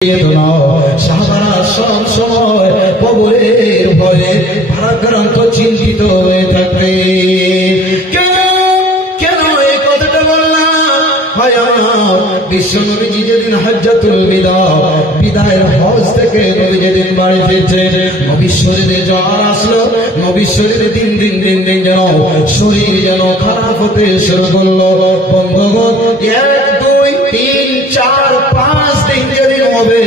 সাহাবারা সব সময় কবরের ভয়ে ভারাক্রান্ত চিন্তিত হয়ে থাকবে। কেন এই কথাটা বললাম? বিশ্ব নবীজি যেদিন হজ্জাতুল বিদায়ের হজ থেকে নবী যেদিন বাড়ি ফিরছে, নবীর শরীরে জ্বর আসলো। নবীর শরীরে দিন দিন যেন শরীর যেন খারাপ হতে শুরু করলো। বন্ধুগণ, 1 2 3 4 5 দিন যেদিন হবে,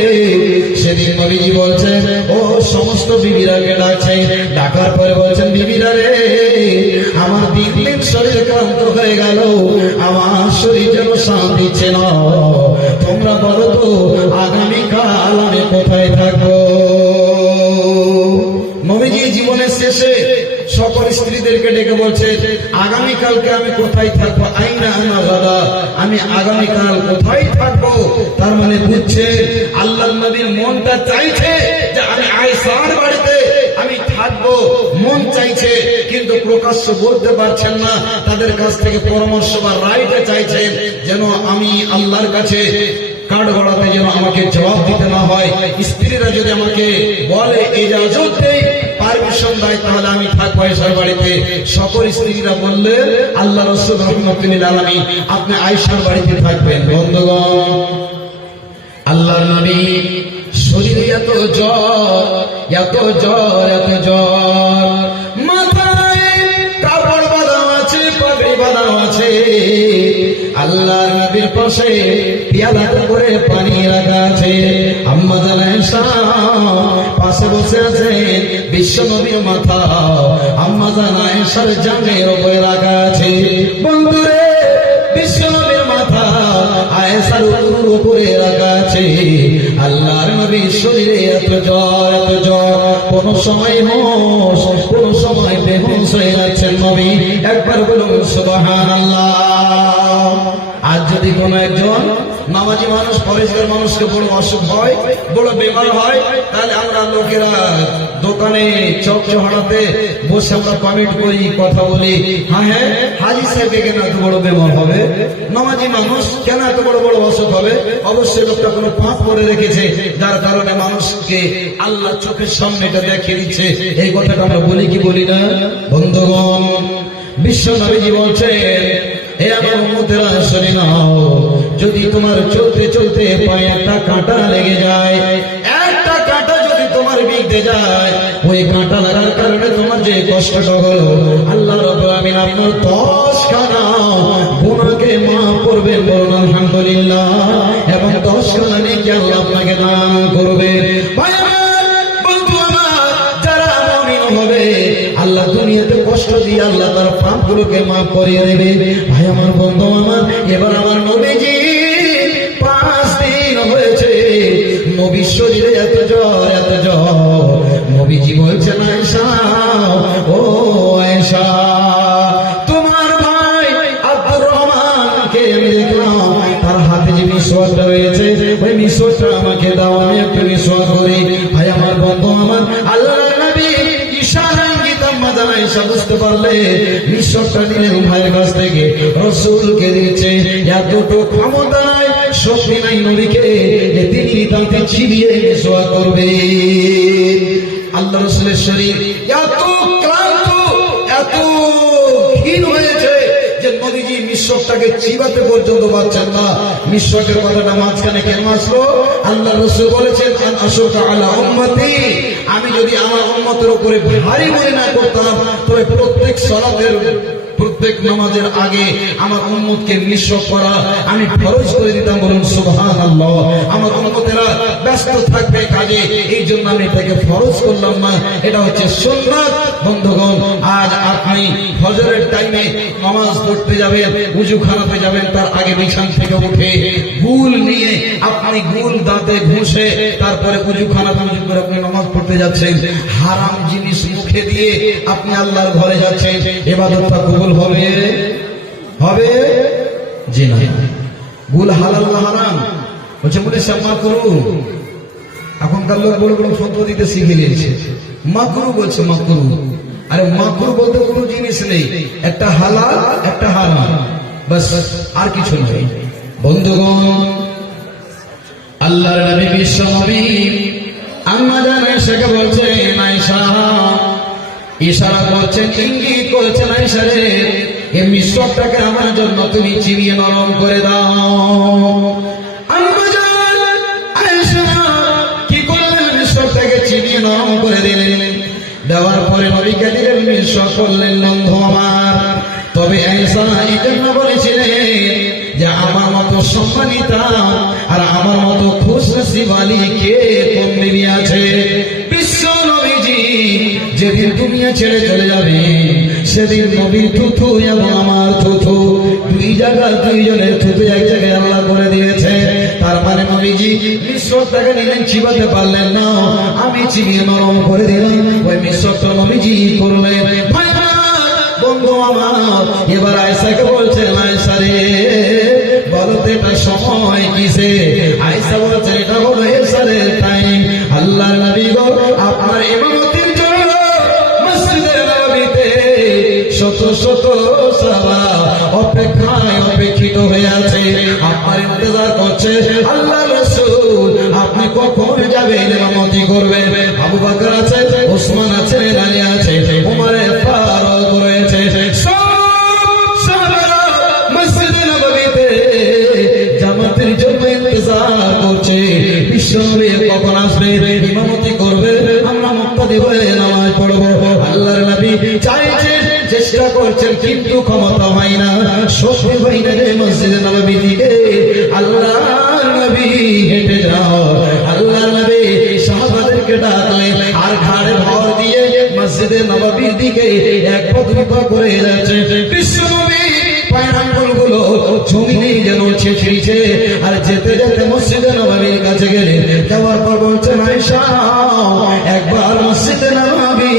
সেদিন নবীজি বলছেন, ও সমস্ত বিবিরাকে ডাকছে। ডাকার পরে বলছেন, বিবিরা রে, আমার দিন দিন শরীর ক্লান্ত হয়ে গেল, আমার শরীর যেন শান্তি দিচ্ছে না। তোমরা বলো তো, আগামীকাল আমি কোথায় থাকবো? নবীজি জীবনের শেষে সকল স্ত্রীদেরকে ডেকে বলছে, আগামীকালকে আমি কোথায় থাকবো? আইনা আনা দাদা, আমি আগামীকাল কোথায় থাকবো? তার মানে বুঝছে আল্লাহর নবীর মনটা চাইছে যে আমি আয়েশার বাড়িতে আমি থাকবো, মন চাইছে, কিন্তু প্রকাশ্য বলতে পারছেন না। তাদের কাছ থেকে পরামর্শ বা রায়টা চাইছেন যেন আমি আল্লাহর কাছে কাঠ গড়াতে যেন আমাকে জবাব দিতে না হয়। স্ত্রীরা যদি আমাকে বলে, ইজাজত দেয়, পারমিশন দেয়, তাহলে আমি থাকবো আয়েশার বাড়িতে। সকল স্ত্রীরা বললেন, আল্লাহ রাসূল রাহমাতুল্লিল আলামিন, আপনি আয়েশার বাড়িতে থাকবেন। বন্ধুগণ, আল্লাহর নবী শরীরে এত জ্বর, মাথায় কাপড় বাঁধানো আছে, পাগড়ি বাঁধানো আছে। আল্লাহর নবীর পাশে পেয়ালাতে করে পানি রাখা আছে। আম্মা জান আয়েশা পাশে বসে আছেন, বিশ্ব নবীর মাথা আম্মা জান আয়েশার জানের উপরে রাখা আছে। বন্ধুরে, বিশ্ব নবীর মাথা আয়েশার উপরে রাখা আছে। আল্লাহর নবীর শরীরে এত জ্বর, কোন সময় হোশ, কোন সময় বেহুশ হয়ে যাচ্ছেন নবী। একবার বলুন সুবহানাল্লাহ। আজ যদি কোন একজন নামাজি মানুষ, পরিষ্কার মানুষকে বড় অসুখ হয়, বড় বেমার হয়, তাহলে আমরা লোকেরা দোকানে চকচহাড়াতে বসে আমরা কমেন্ট করি, কথা বলি, হ্যাঁ হাজি সাহেব কেন এত বড় বেমার হবে? নামাজি মানুষ কেন এত বড় বড় অসুখ হবে? অবশ্যই লোকটা কোনো পাপ করে রেখেছে, যার কারণে মানুষকে আল্লাহ চোখের সামনে এটা দেখিয়ে দিচ্ছে। এই কথাটা আমরা বলি কি বলি না? বন্ধুগণ, বিশ্ব নবীজি বলছেন, হে আমার উম্মতেরা শুনে নাও, যদি তোমার চলতে চলতে পায়ে একটা কাঁটা লেগে যায়, একটা কাঁটা যদি তোমার বিঁধে যায়, ওই কাঁটা লাগার কারণে তোমার যে কষ্টটা হলো, আল্লাহ রাব্বুল আমিন আপনার 10 খানা গুনাহকে মাফ করবেন। বলুন আলহামদুলিল্লাহ। এবং 10 খানা নেকি আল্লাহ আপনাকে দান করবে। ভাই আমার, বন্ধু আমার, যারা মুমিন হবে, আল্লাহ দুনিয়াতে কষ্ট দিয়ে আল্লাহ তার পাপগুলোকে মাফ করিয়ে দেবে। ভাই আমার, বন্ধু আমার, এবার আমার নবীজি 5 দিন হয়েছে, নবীর শরীরে এত জ্বর, নবীজি বলছেন, আয়েশা, ও আয়েশা, তোমার ভাই আব্দুর রহমানকে আমি দেখলাম, তার হাতে যে মিসওয়াকটা রয়েছে, ওই মিসওয়াকটা আমাকে দাও, আমি একটু মিসওয়াক করি। ভাই আমার, বন্ধু আমার, আল্লাহর নবী ইশারা আয়েশা বুঝতে পারলে মিসওয়াকটা নিলেন ভাইয়ের কাছ থেকে, রাসূলকে দিচ্ছে। এতটুকু ক্ষমতা নাই, শক্তি নাই নবীকে যে তিনি তাতে চিবিয়ে মিসওয়াক করবে। আল্লাহ রাসূলের শরীর এত ক্লান্ত, এত ক্ষীণ হয়েছে যে নবীজি মিসওয়াকটাকে চিবাতে পর্যন্ত পারছেন না। মিসওয়াকের কথাটা মাঝখানে কেন আসলো? আল্লাহ রাসূল বলেছেন, আন আশুকা আলা উম্মতি, আমি যদি আমার উম্মতের উপরে ভারী মনে না করতাম, তবে প্রত্যেক সালাতের, প্রত্যেক নামাজের আগে আমার উম্মতকে মিসওয়াক করা আমি ফরজ করে দিতাম। বলুন সুবহানাল্লাহ। আমার উম্মতেরা ব্যস্ত থাকবে কাজে, এই জন্য আমি এটাকে ফরজ করলাম না, এটা হচ্ছে সুন্নাত। বন্ধুগণ, আজ আপনি ফজরের টাইমে নামাজ পড়তে যাবেন, ওযুখানাতে যাবেন, তার আগে বিছানা থেকে উঠে গুল নিয়ে আপনি গুল দাঁতে ঘষে তারপরে ওযুখানাতে ওযু করে আপনি নামাজ পড়তে যাচ্ছেন, হারাম জিনিস মুখে দিয়ে আপনি আল্লাহর ঘরে যাচ্ছেন, ইবাদতটা কবুল হবে? জি না। গুল হালাল না হারাম? বলছে বলে মাকরু। এখনকার লোক বড় বড় ফতোয়া দিতে শিখে নিয়েছে, মাকরু বলছে, মাকরু। আরে মাকরু বলতে কোনো জিনিস নেই, একটা হালাল একটা হারাম, বাস, আর কিছু নেই। বন্ধুগণ, আল্লাহর নবী বিশ্ব নবী আম্মা জান আয়েশাকে বলছেন, আয়েশা, ইশারা করছেন, ইঙ্গিত করেছেন, আয়েশা রে, এই মিশ্রকটাকে আমার জন্য তুমি চিবিয়ে নরম করে দাও। আম্মা জান আয়েশা কি করলেন? মিশ্রকটাকে চিবিয়ে নরম করে দিলেন। দেওয়ার পরে নবীকে দিলেন, মিশ্র করলেন। বন্ধু আমার, তবে আয়েশা এই জন্য বলেছিলেন যে আমার মতো সম্মানিতা আর আমার মতো খুশনসিব আলী কে কোন বিবি আছে? বিশ্ব নবীজি যেদিন দুনিয়া ছেড়ে চলে যাবে, সেদিন নবীর থুথু এবং আমার থুথু দুই জায়গায়, দুইজনের থুথু এক জায়গায় আল্লাহ করে দিয়েছে। তার মানে নবীজি মিশ্রকটাকে নিলেন, চিবাতে পারলেন না, আমি চিবিয়ে নরম করে দিলাম। ওই মিশ্রকটা নবীজি করলেন। বন্ধু আমার, এবার আয়েশাকে বলছে, আয়েশা রে, বলো তো এটা সময় কিসে? আয়েশা বলছে, এটা হলো এশারের টাইম। আল্লাহর নবী গো, আপনার ইমামতির জন্য মসজিদে নববীতে শত শত সাহাবা অপেক্ষায় অপেক্ষিত হয়ে আছে, আপনার ইন্তজার করছে। আল্লাহ রাসূল, আপনি কখন যাবেন, ইমামতি করবেন? আবু বকর আছে, ওসমান আছে, আলী আছে, ওমর ফারুক রয়েছে, মসজিদে নববীতে জামাতের জন্য ইন্তজার করছে। বিশ্বনবী কখন আসবে, ইমামতি করবে, আমরা মুক্তাদি হয়ে নামাজ পড়বো। আল্লাহর নবী চাইছেন, চেষ্টা করছেন, কিন্তু ক্ষমতা হয় না, শক্তি হয় না যে মসজিদে নববী দিকে আল্লাহর নবী হেঁটে যাও। আল্লাহর নবী সাহাবাদেরকে ডাকলেন, আর ঘাড়ে ভর দিয়ে মসজিদে নববীর দিকে এক পা দুই পা করে যাচ্ছে। বিশ্বনবী পায়ের আঙ্গুলগুলো জমিনে যেন ছেঁচড়িছে। আর যেতে যেতে মসজিদে নববীর কাছে গেলে, যাওয়ার পর বলছেন, আয়েশা, একবার মসজিদে নববী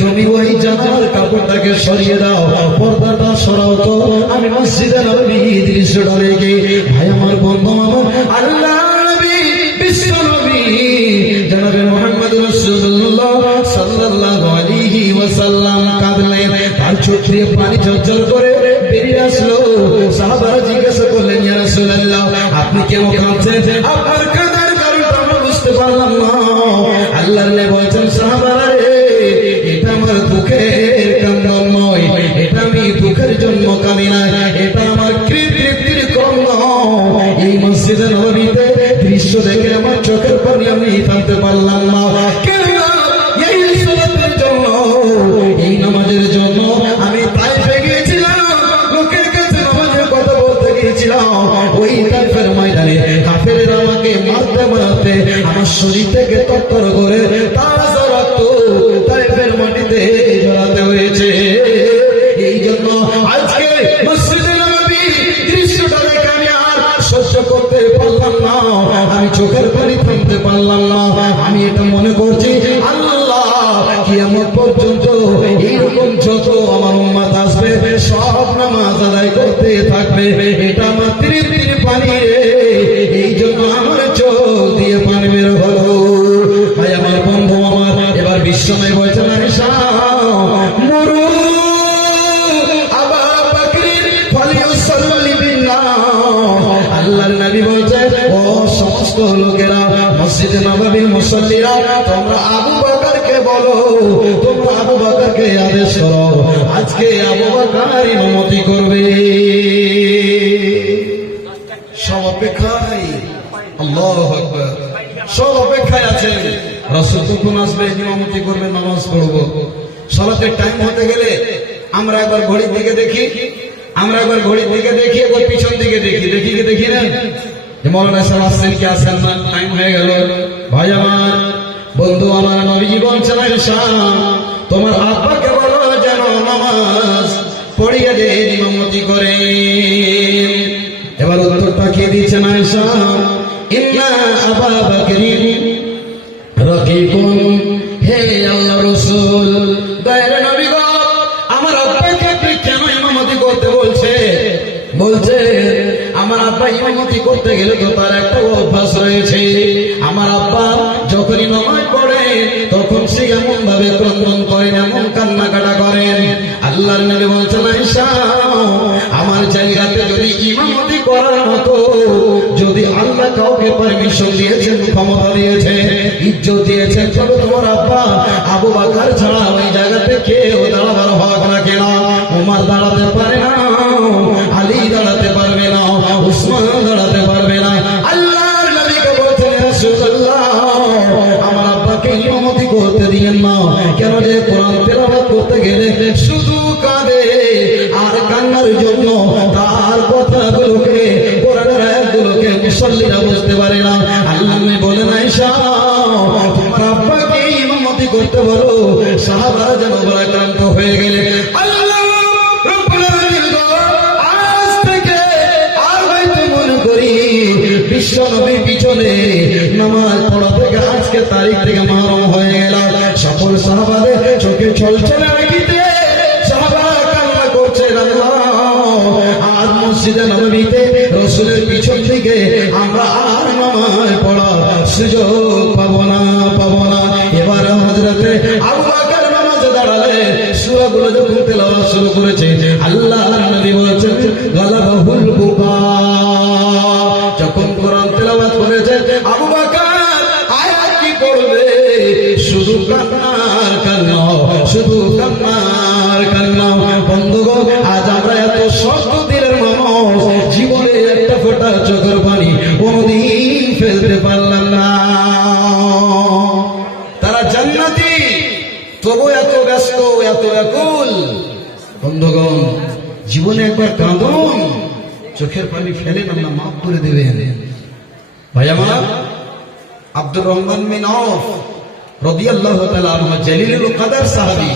তুমি ওই জানালার কাপড়টাকে সরিয়ে দাও, পর্দাটা সরাও তো, আমি মসজিদে নববী দৃশ্যটা দেখি। ভাই আমার, বন্ধু আমার, আল্লাহ নবী বিশ্ব নবী জনাবে মুহাম্মদ রাসূলুল্লাহ সাল্লাল্লাহু আলাইহি ওয়াসাল্লাম কাঁদলেন, তার চোখ দিয়ে পানি ঝরঝর করে বেরিয়ে আসলো। সাহাবারা জিজ্ঞাসা করলেন, ইয়া রাসূলুল্লাহ, আপনি কেন কাঁদছেন? আপনার কাঁদার কারণটা আমরা বুঝতে পারলাম না। আল্লাহর নবী বলছেন, সাহাবারা রে, এটা আমার দুঃখের কান্না নয়, এটা আমি দুঃখের জন্য কাঁদি না, এটা আমার কৃতির কর্ম। এই মসজিদে নববীতে দৃশ্য দেখে আমার চোখের পানি আমি থামতে পারলাম না। কেন? এই সালাতের জন্য, এই নামাজের জন্য আমি তাইফে গিয়েছিলাম, লোকের কাছে নামাজের কথা বলতে গিয়েছিলাম। ওই তাইফের ময়দানে কাফেররা আমাকে মারতে মারতে আমার শরীর থেকে তত্তর করে তাজা রক্ত তাইফের মাটিতে জড়াতে হয়েছে। এই জন্য আজকে মসজিদে নববী দৃশ্যটা দেখে আমি আর সহ্য করতে পারলাম না, আমি চোখের পানি থামতে পারলাম না। আমি এটা মনে করছি, আল্লাহ কিয়ামত পর্যন্ত এইরকম যত আমার উম্মত আসবে, সব নামাজ আদায় করতে থাকবে। এটা আমার তৃপ্তির পানি রে, এই জন্য আমার চোখ দিয়ে পানি বের হলো। ভাই আমার, বন্ধু আমার, এবার বিশ্বময় বলছেন, আয়েশা, মরু আবা বকরির ফালিউসাল্লি বিল্লাহ। আল্লাহর নবী বলছেন, ও সমস্ত লোকেরা, মসজিদে নববীর মুসল্লিরা, তোমরা আবু বকরকে বলো, তোমরা আবু বকরকে আদেশ করো, আজকে আবু বকর ইমামতি করবে। সব অপেক্ষায়, আল্লাহু আকবার, সব অপেক্ষায় আছেন রাসূল কখন আসবে, ইমামতি করবে, নামাজ পড়বো। সালাতের টাইম হতে গেলে আমরা একবার ঘড়ির দিকে দেখি, একবার পিছন দিকে দেখি না যে মৌলানা সাহেব আসছেন কি আসেন না, টাইম হয়ে গেল। ভাই আমার, বন্ধু আমার, নবীজি বলছেন, আয়েশা, তোমার আব্বাকে বলো যেন নামাজ পড়িয়ে দে, ইমামতি করে। এবার উত্তরটা কি দিচ্ছেন আয়েশা? ইন্না আবা বকরিন রাকিবুন। হে আল্লাহ রাসূল, দয়ার নবী গো, আমার আব্বাকে আপনি কেন ইমামতি করতে বলছে? আমার আব্বা ইমামতি করতে গেলে তো তার একটা অভ্যাস রয়েছে। আমার আব্বা যখনই নামাজ পড়ে তখন সে এমন ভাবে ক্রন্দন করেন, এমন কান্নাকাটা করেন। আল্লাহর নবী বলছেন, আয়েশা, আমার জায়গাতে যদি ইমামতি করার মতো যদি আল্লাহ কাউকে পারমিশন দিয়েছেন, ক্ষমতা দিয়েছে, ইজ্জত দিয়েছেন, তবে তোমার আব্বা আবু বকর ছাড়া ওই জায়গাতে কেউ দাঁড়াবার হক রাখে না। ওমর দাঁড়াতে পারে না, আলী দাঁড়াতে পারবে না, উসমান দাঁড়াতে পারবে না। আল্লাহর নবীকে বলছেন, রাসূলুল্লাহ আমার আব্বাকে ইমামতি করতে দিয়েন না। কেন যে কোরআন তেলাওয়াত করতে গেলে শুধু কাঁদে, আর কান্নার জন্য তার কথাগুলোকে, কোরআনের আয়াতগুলোকে মুসল্লিরা বুঝতে পারে না। আল্লাহ নবী বলেন, আয়েশা তোমার আব্বাকে ইমামতি করতে বলো। সাহাবারা যেন ক্লান্ত হয়ে গেলে, আল্লাহ রাব্বুল আলামিন আজ থেকে আর হয়তো মনে করি বিশ্ব নবীর পিছনে নামাজ পড়া থেকে আজকে তারিখ থেকে মাহরুম হয়ে গেল। সকল সাহাবাদের চোখে ছলছলে রাখিতে সাহাবারা কান্না করছে, আল্লাহ আজ মসজিদে নববীতে রাসূলের পিছন থেকে আমরা আর নামাজ পড়ার সুযোগ পাবো না। এবার হযরতে আবু বকর নামাজে দাঁড়ালে সূরাগুলো যখন তেলাওয়াত শুরু করেছে, আল্লাহর নবী বলেছেন গালাবাহুল বুকা। যখন কোরআন তেলাওয়াত করেছে আবু বকর আয়াত কি পড়বে, শুধু কান্নার কান্না, শুধু কান্নার কান্না। বন্ধুগণ, আজ আমরা এত শক্ত দিলের মানুষ, জীবনে একটা ফোঁটা চোখের পানি কোনদিন ফেলতে পারলাম না। তারা জান্নাতি, তবু এত ব্যস্ত, এত ব্যাকুল। বন্ধুগণ, জীবনে একবার কাঁদুন, চোখের পানি ফেলেন, আল্লাহ মাফ করে দেবেন। ভাই আমার, আব্দুর রহমান বিন আওফ রাদিয়াল্লাহু তাআলা আনহু জলিলুল কদর সাহাবী,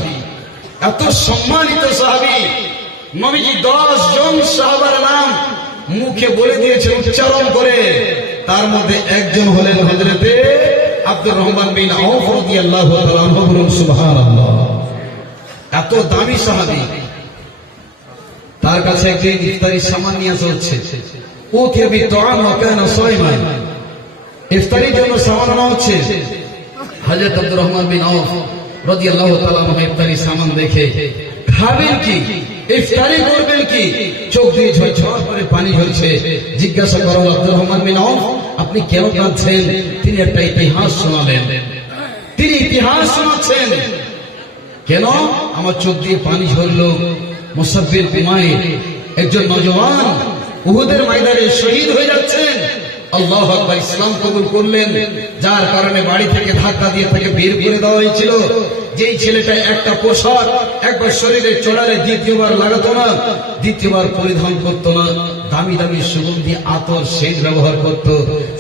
এত সম্মানিত সাহাবী। নবীজি 10 জন সাহাবার নাম মুখে বলে দিয়েছে উচ্চারণ করে, তার মধ্যে একজন হলেন হযরতে আব্দুর রহমান বিন আওফ রাদিয়াল্লাহু তাআলা আনহু। বলুন সুবহানাল্লাহ। এত দামি সাহাবী, তার কাছে একদিন ইফতারির সামান নিয়ে চলছে। ও কেবি তোয়ান ওয়াকানা সাইমান, ইফতারির জন্য সামান আনা হচ্ছে। হযরত আব্দুর রহমান বিন আওফ রাদিয়াল্লাহু তাআলা আনহু ইফতারির সামান দেখে, খাবেন কি, ইফতারি করবেন কি, চোখ দিয়ে ঝরঝর করে পানি ঝরছে। জিজ্ঞাসা করা হলো, আব্দুর রহমান বিন আওফ আপনি কেন কাঁদছেন? তিনি একটা ইতিহাস শোনালেন। তিনি ইতিহাস শোনাচ্ছেন, কেন আমার চোখ দিয়ে পানি ঝরলো। মুসআব বিন উমাইর একজন নওজওয়ান উহুদের ময়দানে শহীদ হয়ে যাচ্ছেন। আল্লাহু আকবার, ইসলাম কবুল করলেন, যার কারণে বাড়ি থেকে ধাক্কা দিয়ে তাকে বের করে দেওয়া হয়েছিল। যেই ছেলেটা একটা পোশাক একবার শরীরে চড়ালে দ্বিতীয়বার লাগাতো না, দ্বিতীয়বার পরিধান করতো না, দামি দামি সুগন্ধি আতর সেন্ট ব্যবহার করত,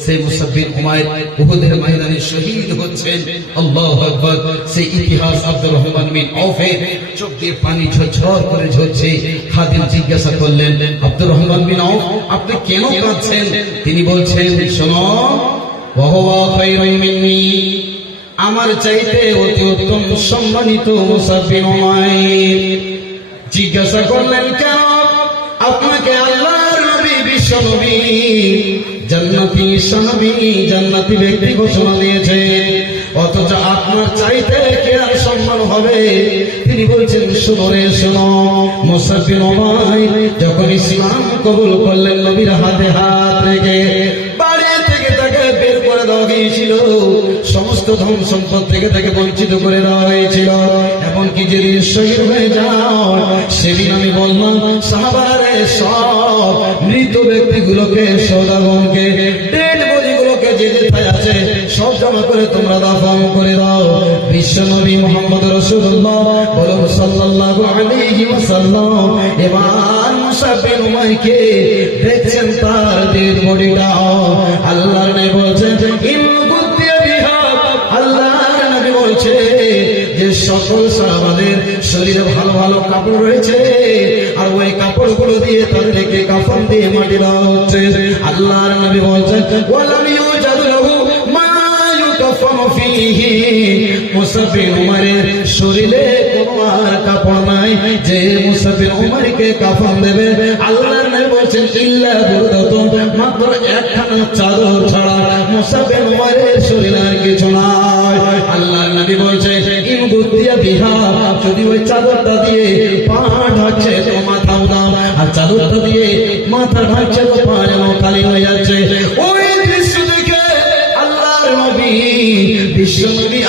সেই মুসআব বিন উমাইর উহুদের ময়দানে শহীদ হচ্ছেন। আল্লাহু আকবার। সেই ইতিহাস আব্দুর রহমান বিন আওফের চোখ দিয়ে পানি ঝরঝর করে ঝরছে। খাদিম জিজ্ঞাসা করলেন, আব্দুর রহমান বিন আওফ আপনি কেন কাঁদছেন? তিনি বলছেন, শোনো, ওয়াহুয়া খায়রুম মিন্নি, আমার চাইতে অতি উত্তম সম্মানিত মুসআব বিন উমাইর। জিজ্ঞাসা করলেন, কেন? আপনাকে আল্লাহর নবী, বিশ্ব নবী, জান্নাতি সাহাবী, জান্নাতি ব্যক্তি ঘোষণা দিয়েছে, অথচ আপনার চাইতে কে আর সম্মান হবে? তিনি বলছেন, শোনো রে শোনো, মুসআব বিন উমাইর যখন ইসলাম কবুল করলেন, নবীর হাতে হাত রেখে বাড়ি থেকে তাকে বের করে দেওয়া গিয়েছিল, সমস্ত ধন সম্পদ থেকে তাকে বঞ্চিত করে দেওয়া হয়েছিল। এমনকি যেদিন শহীদ হয়ে যান, সেদিন আমি বললাম, সাহাবারে সব মৃত ব্যক্তিগুলোকে, সওদাগণকে, ডেড বডিগুলোকে যে যেথায় আছে সব জমা করে তোমরা দাফন করে দাও। বিশ্ব নবী মুহাম্মদ রাসূলুল্লাহ বলুন সাল্লাল্লাহু আলাইহি ওয়াসাল্লাম এবার মুসআব বিন উমাইরকে দেখছেন, তার ডেড বডিটা। আল্লাহর নবী বলছেন, আল্লাহর নবী বলছে যে সকল সাহাবাদের শরীরে ভালো ভালো কাপড় রয়েছে, আর ওই কাপড়গুলো দিয়ে তাদেরকে কাফন দিয়ে মাটি দেওয়া হচ্ছে। আল্লাহর নবী বলছেন, ওয়ালাম ইউজাদ লাহু মা ইউকাফানু ফীহি, মুসআব বিন উমাইরের শরীরে কোনো আর কাপড় নাই যে মুসআব বিন উমাইরকে কাফন দেবে। আল্লাহর নবী বলছেন, ইল্লা বুরদাতুন, মাত্র একখানা চাদর ছাড়া মুসআব বিন উমাইরের শরীরে আর কিছু নাই। আল্লাহর নবী বলছেন, ইন গুতিয়া বিহা, যদি ওই চাদরটা দিয়ে পা ঢাকছে তো মাথাও দাও, আর চাদরটা দিয়ে মাথা ঢাকছে তো পা যেন খালি হয়ে যাচ্ছে। ওই দৃশ্য বিশ্বনবী